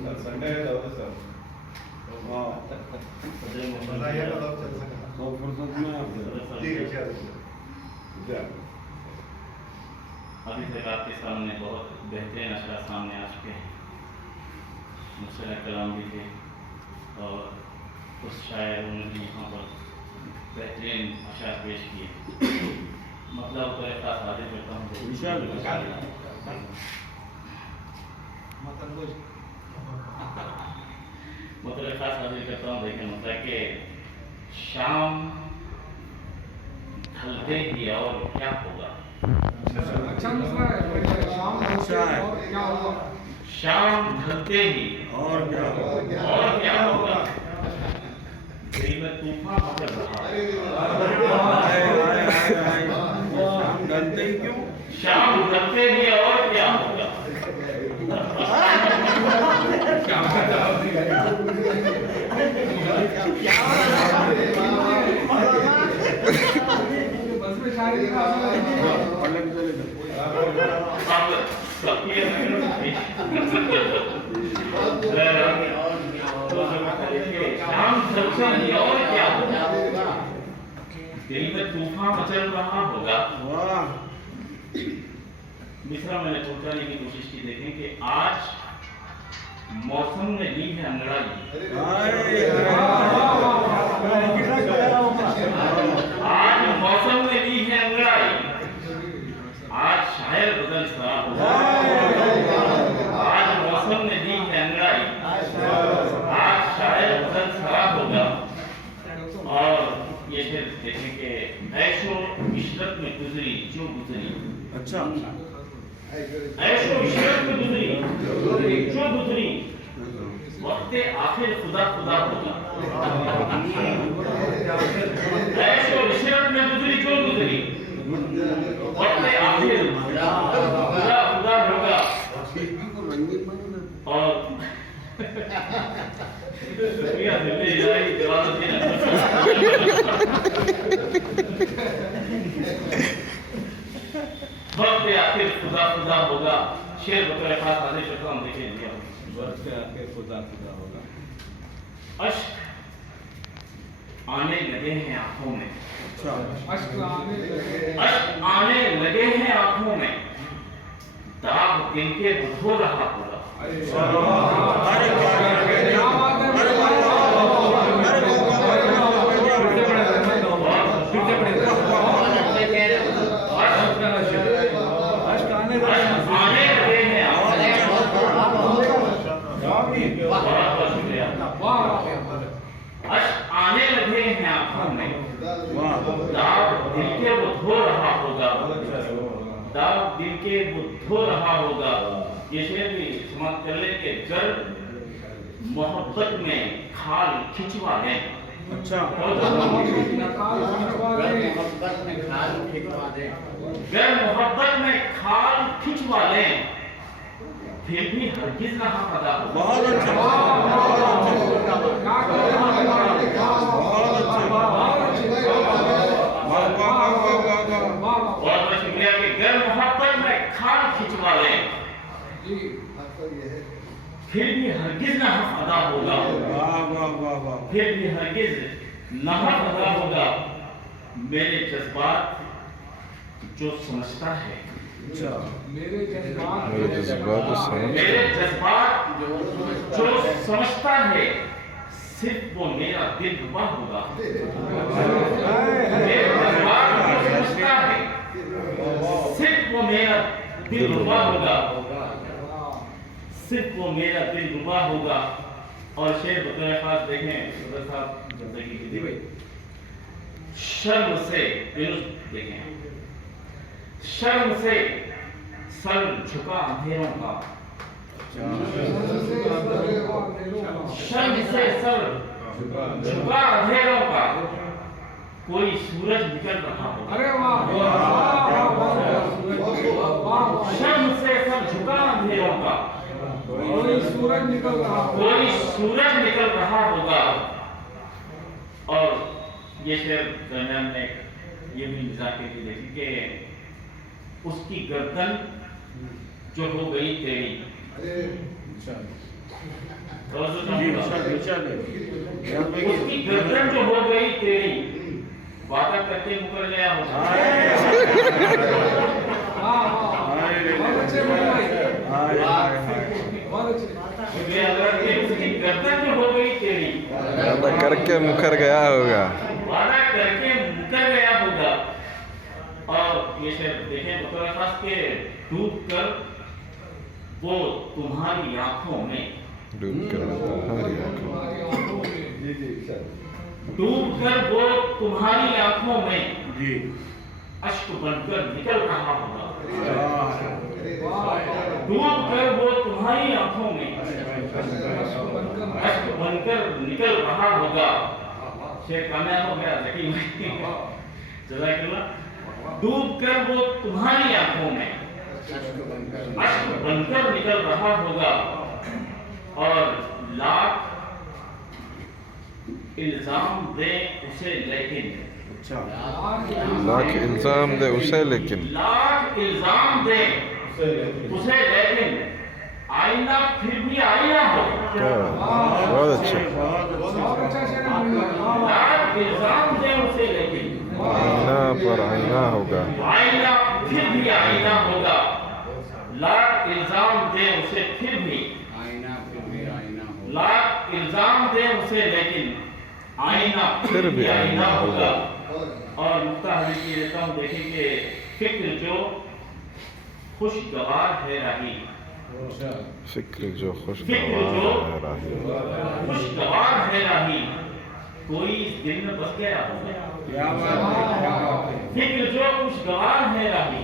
Sunday है तो sir हाँ तो फुर्सत में अभी तक आपके सामने बहुत बेहतरीन अशआर सामने आ चुके हैं। मुसरा कलाम भी थे और उस शायरों ने भी यहाँ पर बेहतरीन अशआर पेश किए। मतलब तो एक खास हाजिर करता हूँ मतलब एक खास हाजिर करता हूँ। देखिए मतलब कि शाम ढलते ही और क्या होगा। शाम ढलते ही और क्या होगा। दिल में तूफान मचल रहा है। शाम ढलते ही क्यों? शाम ढलते ही और क्या होगा। शाम ढलते ही और क्या होगा। दिल में तूफान मचल रहा होगा। मिसरा मैंने पहुंचाने की कोशिश की। देखें कि आज मौसम ने ली है अंगड़ाई। आज मौसम ने ली है अंगड़ाई। आज शायर बदल सा होगा। आज मौसम ने ली है अंगड़ाई। आज शायर बदल सा होगा। और ये फिर देखें कि ऐशो इशरत में गुजरी जो गुजरी। अच्छा ऐशो इशरत में गुजरी जो गुजरी। वक्त आखिर खुदा खुदा होगा। ऐशो इशरत में गुजरी जो गुजरी। वक्त आखिर खुदा खुदा होगा। और शुक्रिया दिल्ली जाए जवाब देना। वक्त आखिर खुदा खुदा होगा। शेर बतौर खास हाजिर करता हूँ। देखिए वक्त आके खुदा खुदा होगा। अश्क आने लगे हैं आंखों में। अच्छा अश्क आने लगे हैं आंखों में। दाग दिल के धो रहा होगा। आने लगे हैं आंखों में। दाग दिल के वो धो रहा होगा। दाग दिल के वो धो रहा होगा। ये शेर भी समाप्त कर ले के गर मोहब्बत में खाल खिंचवा लें। अच्छा गर मोहब्बत में खाल खिंचवा लें। फिर भी हरगिज़ ना हम अदा हो। बहुत अच्छा बहुत शुक्रिया कि गर मोहब्बत में खाल खिंचवा लें। फिर भी हरगिज़ ना हम अदा होगा। फिर भी हरगिज़ ना हम अदा होगा। मेरे जज्बात जो समझता है। मेरे जज्बात जो समझता है सिर्फ वो मेरा दिल रुबा होगा। मेरे जज्बात जो समझता है सिर्फ वो मेरा दिल रुबा होगा। सिर्फ वो मेरा दिल रुबा होगा। और शेर बतौर खास देखें सदर साहब जिंदगी की दी। शर्म से देखें शर्म से सर झुका अंधेरों का। शर्म से सर झुका अंधेरों का। कोई सूरज निकल रहा हो। शर्म से सर झुका अंधेरों का। कोई सूरज निकल रहा होगा। और ये शेर दरमियान में ये भी मिजाज के लिए देखी कि उसकी गर्दन जो हो गई टेढ़ी। توجہ جی چاہوں گا ارشاد اس کی گردن جو ہو گئی ٹیڑھی وعدہ کر کے مکر گیا ہوگا کیونکہ حضرت کہ اس کی گردن جو ہو گئی ٹیڑھی وعدہ کر کے مکر گیا ہوگا وعدہ کر کے مکر گیا ہوگا اور یہ شعر دیکھیں بطور خاص کے ڈوب کر وہ تمہاری آنکھوں میں ڈوب کر تمہاری آنکھوں ڈوب کر وہ تمہاری آنکھوں میں جی اشک بن کر نکل رہا ہوگا ڈوب کر وہ تمہاری آنکھوں میں اشک بن کر نکل رہا ہوگا شعر کامیاب ہو گیا ذکی بھائی جزاک اللہ ڈوب کر وہ تمہاری آنکھوں میں اشک بن کر نکل رہا ہوگا اور لاکھ الزام دے اسے لیکن اچھا لاکھ الزام دے اسے لیکن لاکھ الزام دے اسے لیکن آئینہ پھر بھی آئینہ ہو کیا بہت اچھا بہت اچھا لاکھ الزام دے اسے لیکن آئینہ پر آئینہ ہوگا آئینہ پھر بھی آئینہ ہوگا لاکھ الزام دے اسے پھر بھی لاکھ الزام دے اسے لیکن آئینہ پھر بھی آئینہ ہوگا اور نقطہ حضرت کی دیتا ہوں دیکھیں کہ فکر جو خوشگوار ہے راہی فکر جو فکر خوشگوار جو ہے راہی خوشگوار ہے راہی کوئی اس دل میں بس گیا ہوگا کیا بات ہے فکر جو خوشگوار ہے راہی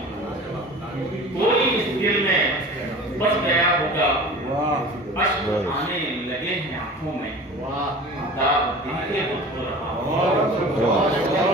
کوئی اس دل میں بس گیا ہوگا واہ اشک آنے لگے ہیں آنکھوں میں داغ دل کے ہو رہا